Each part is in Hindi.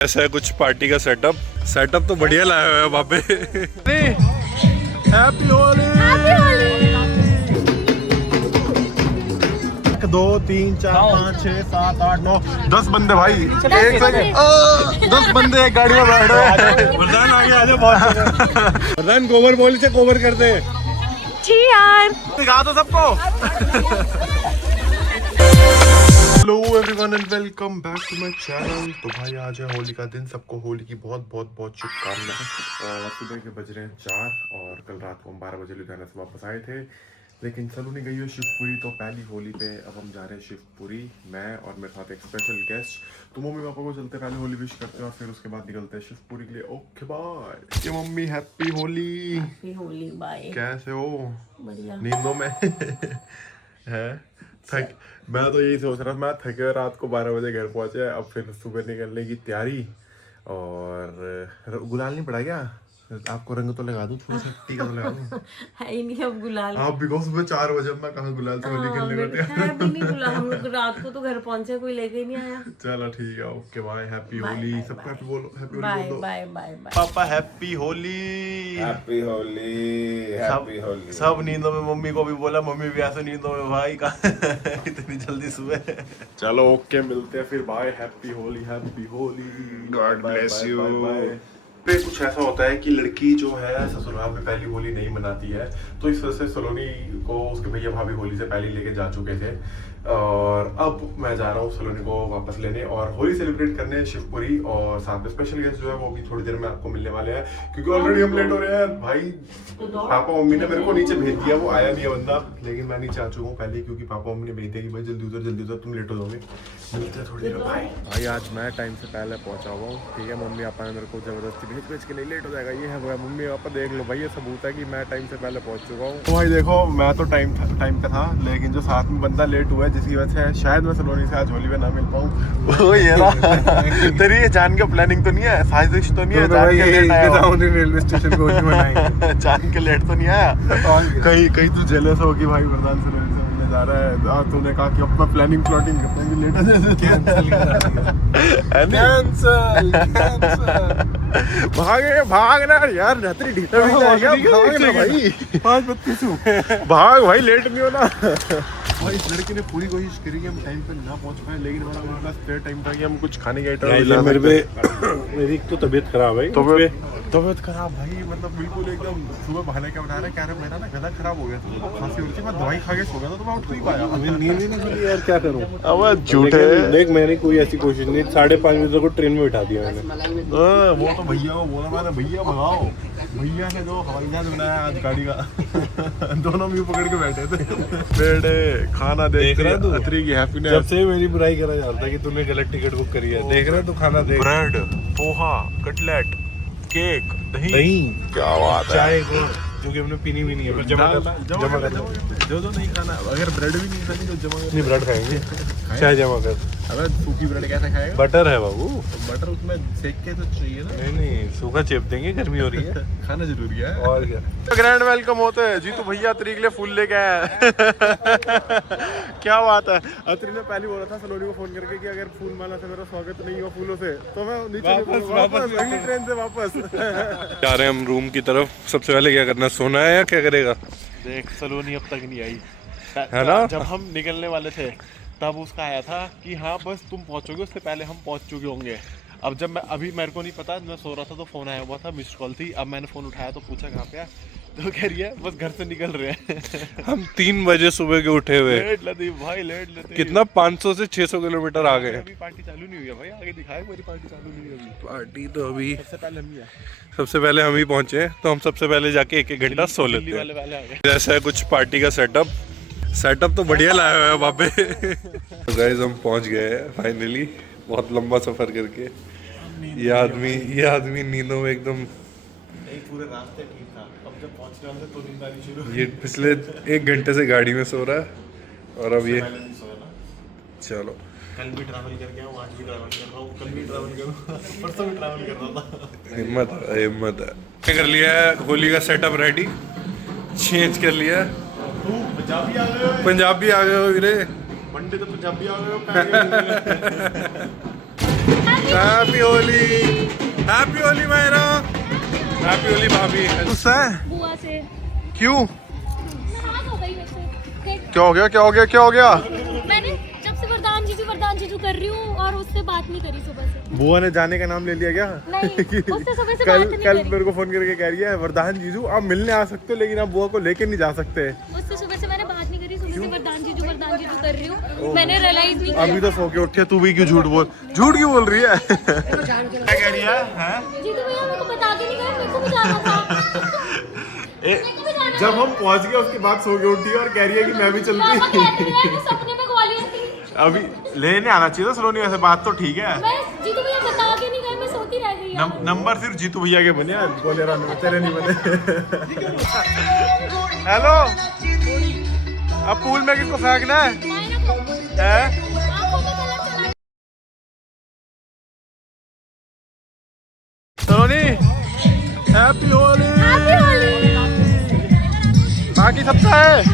ऐसा है कुछ पार्टी का सेटअप तो बढ़िया लाया हुआ है वहाँ पे। हैप्पी होली। 1 2 3 4 5 6 7 8 9 10 बंदे भाई। एक सेकंड 10 बंदे एक गाड़ी में बैठ रहे हैं। वरदान आगे आ जाओ। बहुत वरदान गोबर बॉल से कवर कर दे जी यार। दिखा दो सबको। Hello everyone and welcome back to my channel. तो भाई आज है होली का दिन, सबको होली की बहुत बहुत बहुत शुभकामनाएं। और सुबह के बज रहे हैं 4 और कल रात को हम 12 बजे लुधियाना से वापस आए थे, लेकिन सलोनी गई है शिवपुरी। तो पहली होली पे अब हम जा रहे हैं शिवपुरी, मैं और मेरे साथ एक स्पेशल गेस्ट। तो मम्मी पापा को चलते पहले होली विश करते हैं और फिर उसके बाद निकलते हैं शिवपुरी के लिए। Okay bye. ये mummy happy Holi. Happy Holi bye. कैसे हो? बढ़िया। नींदों में है थक। मैं तो यही सोच रहा था, मैं थके रात को 12 बजे घर पहुंचे, अब फिर सुबह निकलने की तैयारी। और गुलाल नहीं पड़ा क्या? आपको रंग तो लगा दूं, थोड़ा सा टीका तो लगा दूं। है ही नहीं अब गुलाल। आप बिकॉज सुबह 4 बजे मैं कहाँ गुलाल से होली खेलने को है भी नहीं गुलाल। हम लोग रात को तो घर पहुंचे, कोई लेके ही नहीं आया। चलो ठीक है, ओके बाय। हैप्पी होली सबको। हैप्पी बोलो, हैप्पी होली बाय बोलो। Bye bye bye. Papa happy Holi. Happy Holi, happy Holi. सब नींदों में, मम्मी को भी बोला, मम्मी भी ऐसे नींदों में भाई का इतनी जल्दी सुबह। चलो ओके, मिलते हैं फिर। Bye. Happy Holi, happy Holi. God bless you। पे कुछ ऐसा होता है कि लड़की जो है ससुराल में पहली होली नहीं मनाती है, तो इस वजह से सलोनी को उसके भैया भाभी होली से पहले लेके जा चुके थे। और अब मैं जा रहा हूँ सलोनी को वापस लेने और होली सेलिब्रेट करने शिवपुरी। और साथ में स्पेशल गेस्ट जो है वो भी थोड़ी देर में आपको मिलने वाले हैं, क्योंकि ऑलरेडी हम लेट हो रहे हैं भाई। पापा मम्मी ने मेरे को नीचे भेज दिया, वो आया नहीं है बंदा, लेकिन मैं नीचे आ चुका हूँ पहले, क्योंकि पापा मम्मी ने भेज दिया कि भाई जल्दी उधर तुम लेट हो जाओगे। मिलते हैं थोड़ी देर में भाई। आज मैं टाइम से पहले पहुंचा हुआ हूँ, ठीक है। मम्मी पापा ने मेरे को जबरदस्ती भेज के नहीं, लेट हो जाएगा, ये है वो है। मम्मी पापा देख लो भाई, ये सबूत है कि मैं टाइम से पहले पहुंच चुका हूँ। तो भाई देखो, मैं तो टाइम पे था, लेकिन जो साथ में बंदा लेट हुआ है, जिसकी वजह से शायद मैं सलोनी से आज होली में ना मिल पाऊँ। वो ये ना तेरी ये जान के प्लानिंग तो नहीं है, साजिश तो नहीं है? जान के लेट आया हूँ रेलवे स्टेशन पे। जान के लेट तो नहीं आया? कहीं तू जेलस हो कि भाई वरदान सलोनी से मिलने जा रहा है। तूने कहा कि अपना प्लानिंग प्लॉटिंग करते हैं, लेट हो जाए। भागना यार, रात्रि ढीला भागना भाई। 5:32 भाग भाई, लेट नहीं होना भाई। इस लड़के ने पूरी कोशिश करी कि हम टाइम पे ना पहुंच पाए, लेकिन हमारे पास स्पेयर टाइम था कि हम कुछ खाने के आइटम। मेरी तो तबीयत खराब है। तबीयत खराब भाई, मतलब बिल्कुल एकदम। सुबह बहाने क्या बना रहा है, कह रहे मेरा ना गला खराब हो गया था, तो खांसी हो रही थी, मैं दवाई खा के सो गया था, तो मैं उठ नहीं पाया। नींद ही नहीं खुली यार, क्या करूं? अब झूठे देख, मैंने कोई ऐसी कोशिश नहीं। 5:30 बजे को ट्रेन में बिठा दिया मैंने। वो तो भैया को बोला मैंने, भैया भगाओ। भैया ने जो हवाई जहाज बनाया आज गाड़ी का दोनों मुंह पकड़ के बैठे थे। बेटे खाना देख रहा है अत्री की हैप्पीनेस। जब से मेरी बुराई करा जा रहा था कि तूने गलत टिकट बुक करी है। देख रहा है तू, खाना देख। ब्रेड, पोहा, कटलेट, केक, दही। क्या बात है। चाय जो कि हमने पीनी भी नहीं है, जमा कर जो नहीं खाना, अगर ब्रेड भी नहीं खानी तो जमा कर। नहीं, ब्रेड खाएंगे, चाय जमा कर। अबे सूखी ब्रेड कैसे खाएगा? बटर है बाबू। बटर उसमें सेक के तो चाहिए ना। नहीं, सूखा चेप देंगे, गर्मी हो रही है। खाना जरूरी है। और क्या। ग्रैंड वेलकम होते हैं जी। तो भैया अत्री के लिए फूल लेके आया। क्या बात है। अत्री ने पहले बोला था सलोनी को फोन करके कि अगर फूल माला से मेरा स्वागत नहीं हुआ फूलों से, तो मैं नीचे वापस ट्रेन से वापस जा रहे हैं हम रूम की तरफ। सबसे पहले क्या करना, सोना है या क्या करेगा? देख, सलोनी अब तक नहीं आई है ना? जब हम निकलने वाले थे तब उसका आया था कि हाँ बस तुम पहुंचोगे, उससे पहले हम पहुंच चुके होंगे। अब जब मैं अभी, मेरे को नहीं पता, मैं सो रहा था तो फोन आया हुआ था, मिस्ड कॉल थी। अब मैंने फोन उठाया तो पूछा कहाँ पे है, तो कह रही है बस घर से निकल रहे हैं। हम 3 बजे सुबह के उठे हुए। लेट लतीफ भाई, लेट लतीफ। कितना 500 से 600 किलोमीटर आ गए। अभी पार्टी चालू नहीं हुई है भाई, आगे दिखाए मेरी पार्टी चालू नहीं हुई अभी। पार्टी तो अभी सबसे पहले हम ही है। सबसे पहले हम ही पहुंचे, तो हम सबसे पहले जाके 1-1 घंटा सो लेते हैं। वाले आ गए। जैसा है कुछ पार्टी का सेटअप तो बढ़िया लाया हुआ है वहाँ पे। तो गाइस हम पहुँच गए हैं फाइनली, बहुत लंबा सफर करके। ये आदमी नींदों में एकदम। पूरे रास्ते ठीक था, अब जब पहुंचने वाले तो नींद आनी शुरू। ये पिछले 1 घंटे से गाड़ी में सो रहा है, और अब ये चलो। कल भी ट्रैवल करके आऊँ, आज भी ट्रैवल कर रहा हूँ, कल भी ट्रैवल करूँगा, परसों भी ट्रैवल कर रहा था। हिम्मत है। क्या कर लिया है, होली का सेटअप रेडी, चेंज कर लिया है। पंजाबी आ गए हो वीरे। मंडे तो पंजाबी आ गए हो। Happy Holi, happy Holi Myra, happy Holi भाभी। गुस्सा है? बुआ से क्यों? नाराज हो गई मेरे से। क्या हो गया, क्या हो गया, क्या हो गया? मैंने जब से वरदान जीजू कर रही हूँ और उससे बात नहीं करी सुबह से। बुआ ने जाने का नाम ले लिया क्या? नहीं, उससे सुबह से कल बात नहीं कल करी। मेरे को फोन करके कह रही है वरदान जीजू आप मिलने आ सकते हो लेकिन आप बुआ को लेके नहीं जा सकते। उससे सुबह से मैंने बात नहीं करी, सुबह से वरदान जीजू कर रही हूँ। मैंने रियलाइज नहीं अभी किया। तो सो के उठी है, तू भी क्यों झूठ बोल रही है? क्या कह रही है? जीजू भैया मेरे को बता के नहीं गए, मेरे को भी जाना था। जब हम पहुंच गए उसके बाद सो के उठी है और कह रही है कि मैं भी पापा कहते चलती। हैं मैं सपने में ग्वालियर थी। अभी लेने आना चाहिए था सलोनी, वैसे बात तो ठीक है। मैं जीजू भैया बता के नहीं गए, मैं सोती रह गई यार। नंबर सिर्फ जीतू भैया के बने, गोलेरा में तेरे नहीं बने। हेलो, अब पूल में किसको फेंकना है? हैं? आंखों में कलर चला। सलोनी हैप्पी होली। हैप्पी होली। बाकी सबका है। ये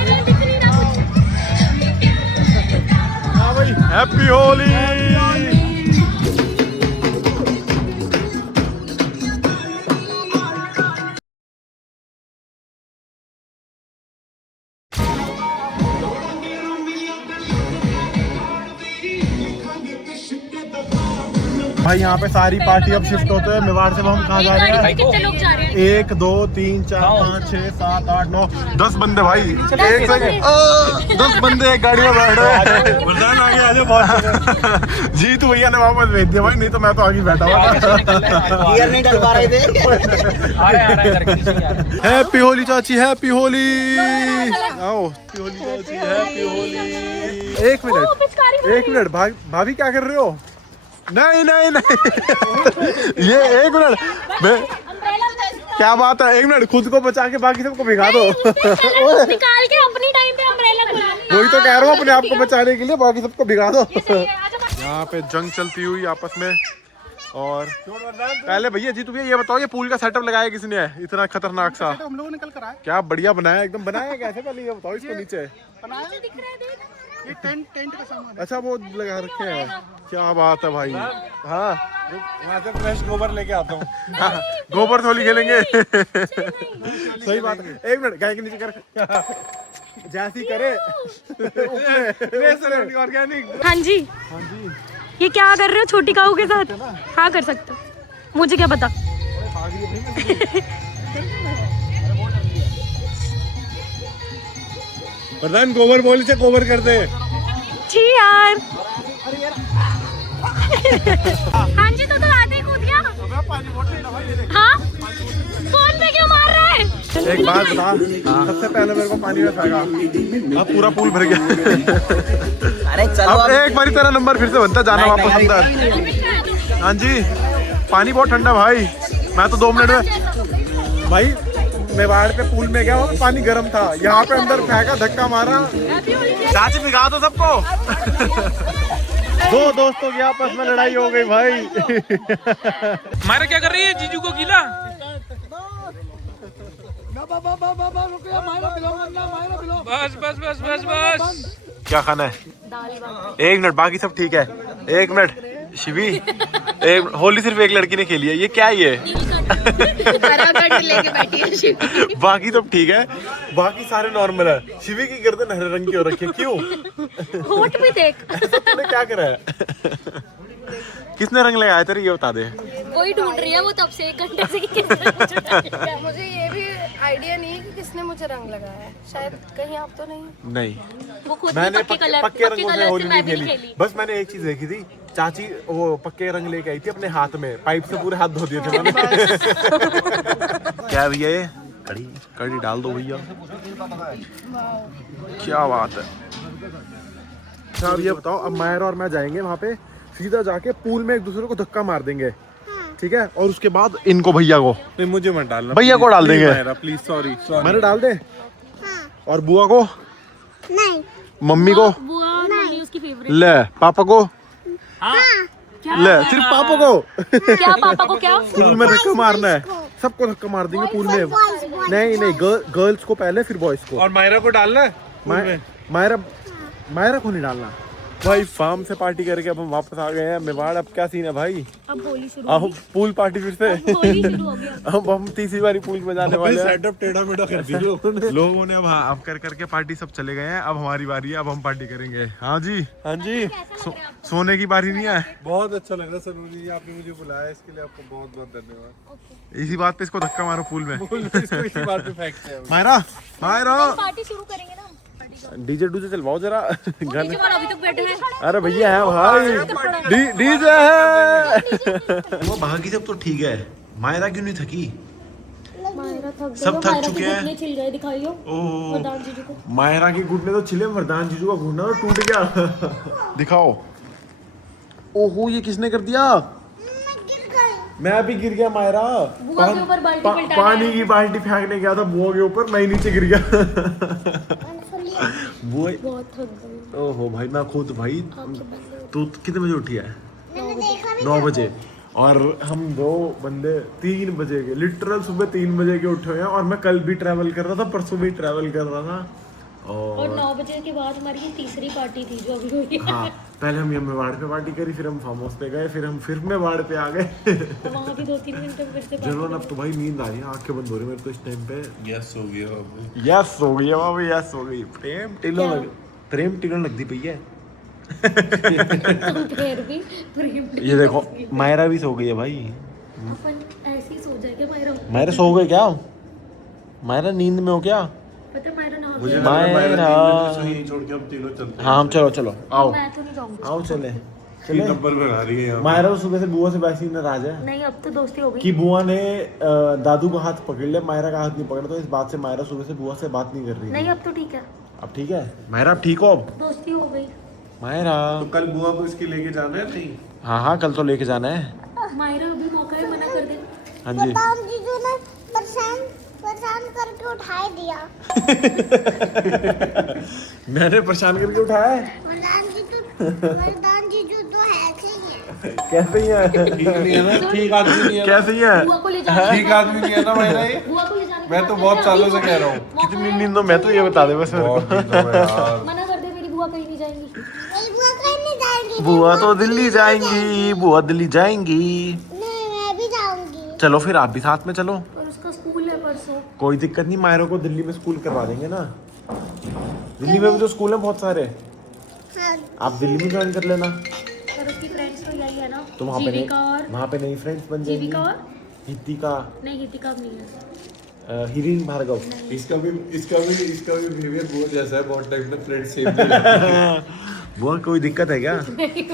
नहीं दिख नहीं रहा कुछ। हाँ भाई हैप्पी होली। भाई यहाँ पे सारी पार्टी अब शिफ्ट होते हैं मेवाड़ से। हम कहाँ जा रहे हैं? कितने लोग जा रहे हैं? 1 2 3 4 5 6 7 8 9 10 बंदे भाई। एक सेकंड, 10 बंदे एक गाड़ी में बैठ रहे हैं। वरदान आगे आ जाओ, बहुत जी तू भैया ने वापस भेज दिया भाई, नहीं तो मैं तो आगे बैठा हुआ था। गियर नहीं डल पा रहे थे। आ रहे करके। हैप्पी होली चाची, हैप्पी होली। आओ हैप्पी होली चाची, हैप्पी होली। एक मिनट भाभी क्या कर रहे हो? नहीं नहीं नहीं ये एक मिनट, क्या बात है? एक मिनट, खुद को बचा के बाकी सबको भिगा दो। निकाल के अपनी टाइम पे अम्ब्रेला खुला। वही तो कह रहा हूँ, अपने आप को बचाने के लिए बाकी सबको भिगा दो। यहाँ पे जंग चलती हुई आपस में। और पहले भैया जी तुम्हें ये बताओ, ये पूल का सेटअप लगाया किसने है इतना खतरनाक सा? हम लोगों ने कल कराया। क्या बढ़िया बनाया, एकदम बनाया कैसे? पहले ये बताओ इसको नीचे। ये टेंट का सामान। अच्छा वो लगा रखे हैं, क्या बात है भाई। हाँ मैं तो फ्रेश गोबर लेके आता हूँ। हाँ, गोबर थोली खेलेंगे। सही बात है। एक मिनट, गाय के नीचे कर, जैसी करे। ऑर्गेनिक। हाँ जी, ये क्या कर रहे हो छोटी काऊ के साथ? हाँ कर सकते हो, मुझे क्या पता। प्रधान गोबर बोल से गोबर कर दे। जी यार। हाँ जी, तो आते ही कूद गया। हाँ, फोन पे क्यों मार रहा है? एक बात बता, सबसे पहले मेरे को पानी में फेंका, अब पूरा पूल भर गया। अरे चलो अब एक बारी तेरा नंबर फिर से बनता, जाना वापस अंदर। हाँ जी, पानी बहुत ठंडा भाई, मैं तो 2 मिनट में भाई मेवाड़ पे पूल में गया, वहाँ पे पानी गर्म था, यहाँ पे अंदर फेंका, धक्का मारा। चाची भिगा दो सबको। दो दोस्तों की आपस में लड़ाई हो गई भाई। मायरा क्या कर रही है? जीजू को गीला। बस बस बस बस बस। क्या खाना है? एक मिनट, बाकी सब ठीक है। एक मिनट शिवी, एक होली सिर्फ एक लड़की ने खेली है, ये क्या है ये? लेके बैठी है शिवी। बाकी सब ठीक है, बाकी सारे नॉर्मल है। शिवी की गर्दन हरे रंग की हो रखी है, क्यों? होठ भी देख। तूने क्या करा है? किसने रंग लगाया तेरे, ये बता दे। वही ढूंढ रही है वो तब से 1 घंटे से कि किसने मुझे रंग लगाया। मुझे ये भी आइडिया नहीं है कि किसने मुझे रंग लगाया है, शायद कहीं आप तो नहीं। नहीं, वो खुद मैंने पक्के कलर से होली से नहीं मैं भी नहीं खेली। खेली। बस मैंने एक चीज देखी थी, चाची वो पक्के रंग लेके आई थी अपने हाथ में, पाइप से पूरे हाथ धो दिए थे मैंने। क्या भैया ये कड़ी डाल दो भैया, क्या बात है। अच्छा अब ये बताओ, अब मायरा और मैं जाएंगे वहाँ पे, सीधा जाके पूल में एक दूसरे को धक्का मार देंगे, ठीक है? और उसके बाद इनको भैया को, नहीं मुझे मत डालना, भैया को डाल देंगे। Please, sorry. मैंने डाल दे। और बुआ को नहीं, मम्मी को बुआ मम्मी उसकी फेवरेट। ले, पापा को ले, सिर्फ पापा को। क्या पापा को क्या? पूल में धक्का मारना है, सबको धक्का मार देंगे पूल में। नहीं नहीं, गर्ल्स को पहले, फिर बॉयज को। और मायरा को डालना है? मायरा को नहीं डालना, भाई फार्म से पार्टी करके अब हम वापस आ गए हैं मेवाड़। अब क्या सीन है भाई? अब होली शुरू अब पूल पार्टी फिर से। होली शुरू हो गया। अब हम तीसरी बारी पूल में जाने वाले हैं। सेटअप टेढ़ा मेढ़ा कर दिया लोगों ने अब हाँ अब कर करके पार्टी सब चले गए हैं। अब हमारी बारी है, अब हम पार्टी करेंगे। हाँ जी हाँ जी। सोने की बारी नहीं है। बहुत अच्छा लग रहा है सलोनी जी, आपने मुझे बुलाया इसके लिए आपको बहुत बहुत धन्यवाद। इसी बात पे इसको धक्का मारो पूल में। इसको इसी बात पे फेंकते हैं। मायरा मायरा पार्टी शुरू करेंगे ना। डीजे डूजे चलवाओ जरा गाने। अभी तक बैठे हैं। अरे भैया है भाई डीजे है। वो भागी जब तो ठीक है, मायरा क्यों नहीं थकी? सब थक चुके हैं। छिल गए दिखाइयो ओह वरदान जीजू को। मायरा के घुटने तो छिले, वरदान जीजू का घुटना तो टूट गया। दिखाओ। ओहो ये किसने कर दिया? मैं भी गिर गया मायरा। बुआ के ऊपर बाल्टी पलटा पानी की बाल्टी फेंकने गया था बुआ के ऊपर, मैं नीचे गिर गया। बुआ बहुत थक गई। ओहो भाई मैं खुद भाई। तू कितने बजे उठी है? 9 बजे। और हम 2 बंदे 3 बजे के, लिटरल सुबह 3 बजे के उठे हुए हैं। और मैं कल भी ट्रैवल कर रहा था, परसों भी ट्रैवल कर रहा था। और 9 बजे के बाद हमारी ये तीसरी पार्टी थी जो अभी हुई है। हाँ पहले हम मेवाड़ पे पार्टी करी, फिर हम फार्म हाउस पे गए, फिर हम फिर मेवाड़ पे आ गए। तो वहाँ भी 2-3 घंटे फिर से जनरल अब तो भाई नींद आ रही है, आंखें बंद हो रही है मेरे तो इस टाइम पे। यस हो गया बाबू। यस हो गई है बाबू, यस हो गई। प्रेम टिकन लगती पई है। फिर भी प्रेम ये देखो मायरा भी सो गई है भाई। अपन ऐसे ही सो जाएगा मायरा। मायरा सो गए क्या? मायरा नींद में हो क्या? पता है मायरा नहा मुझे गया। लगा मायरा। यहीं छोड़ के हम तीनों चलते हैं। हाँ हम चलो चलो आओ मैं तो नहीं जाऊंगी। आओ चले 3 नंबर पे आ रही है यहाँ। मायरा तो सुबह से बुआ से वैसे ही नाराज है नहीं अब तो दोस्ती हो गई। कि बुआ ने दादू का हाथ पकड़ लिया, मायरा का हाथ नहीं पकड़ा। तो इस बात से मायरा सुबह से बुआ से बात नहीं कर रही नहीं थी। अब तो ठीक है, अब ठीक है मायरा, अब ठीक हो अब? दोस्ती हो गई। मायरा तो कल बुआ को इसकी लेके जाना है नहीं? हाँ हाँ कल तो लेके जाना है। मायरा अभी मौका है, मना कर दे। हाँ जी जीजू ने परेशान करके उठा दिया। मैंने परेशान करके उठाया है। वरदान जीजू तो है कैसे ही है? ठीक नहीं है ना? ठीक आदमी नहीं है ना? कैसे ही है? बुआ को ले जाना। ठीक आदमी नहीं है ना मेरा ये? बुआ को ले जाना। मैं तो बहुत सालों से कह रहा हूँ। कितनी नींद हो मैं तो ये बता दे बस मेरे बहुत को। नींद है यार। मना कर दे, मेरी बुआ कहीं नहीं जाएंगी। बुआ कहीं नहीं जाएंगी। बुआ तो दिल्ली जाएंगी, बुआ दिल्ली जाएंगी। नहीं मैं भी जाऊंगी। चलो फिर आप भी साथ में चलो। और उसका स्कूल है परसों। कोई दिक्कत नहीं, मायरों को दिल्ली में स्कूल करवा देंगे ना। दिल्ली में भी तो स्कूल है बहुत सारे, हाँ आप दिल्ली में ज्वाइन कर लेना। और उसकी फ्रेंड्स तो यही है ना, तो वहाँ पे जीविका और नहीं, वहाँ पे नई फ्रेंड्स बन जाएंगी। जीविका और हितिका, नहीं हितिका अब नहीं है। हिरिन भार्गव। इसका भी बिहेवियर बहुत जैसा है, बहुत टाइम तक फ्रेंड सेम। बुआ कोई दिक्कत है क्या?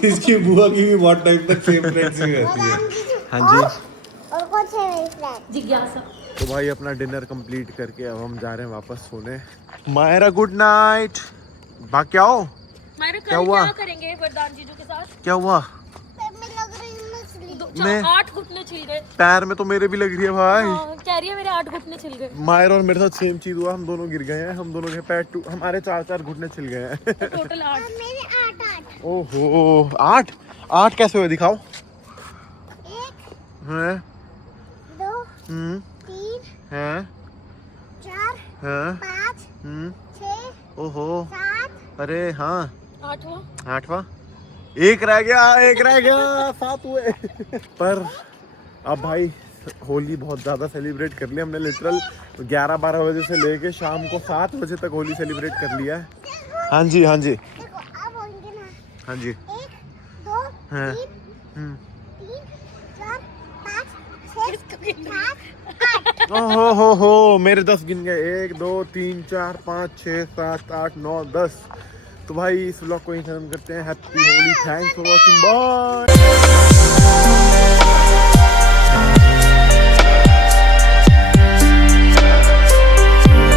इसकी बुआ की भी बहुत टाइम तक सेम फ्रेंड्स ही रहती है। वरदान जीजू हाँ जी। और कौन से मेरी फ्रेंड? जिज्ञासा। तो भाई अपना डिनर कंप्लीट करके अब हम जा रहे हैं वापस सोने। Myra good night. भाग क्या हो? मायरा क्या कल हुआ? क्या करेंगे वरदान जीजू के साथ? क्या हुआ? मैं लग रही हूँ मछली। मैं- 8 घुटने छिल गए। पैर में तो मेरे भी लग रही है भाई। हाँ, कह रही है मेरे 8 घुटने छिल गए। मायरा और मेरे साथ सेम चीज हुआ, हम दोनों गिर गए हैं। हम दोनों के पैर हमारे 4-4 घुटने छिल गए हैं। तो टोटल 8। मेरे 8 ओहो 8 कैसे हुए दिखाओ। 1 हैं 2 हम्म 3 हैं 4 हैं 5 6 ओहो 7 अरे हाँ 8वां 8वां एक रह गया 7 हुए। पर अब भाई होली बहुत ज़्यादा सेलिब्रेट कर लिया हमने। लिटरल 11-12 बजे से लेके शाम को 7 बजे तक होली सेलिब्रेट कर लिया है। हाँ जी हाँ जी देखो अब होंगे ना। हाँ जी 1 2 हाँ। 3 4 5 6 7 हो मेरे 10 गिन गए। 1 2 3 4 5 6 7 8 9 10। तो भाई इस व्लॉग को यहीं खत्म करते हैं। Happy Holi, thanks for watching, bye.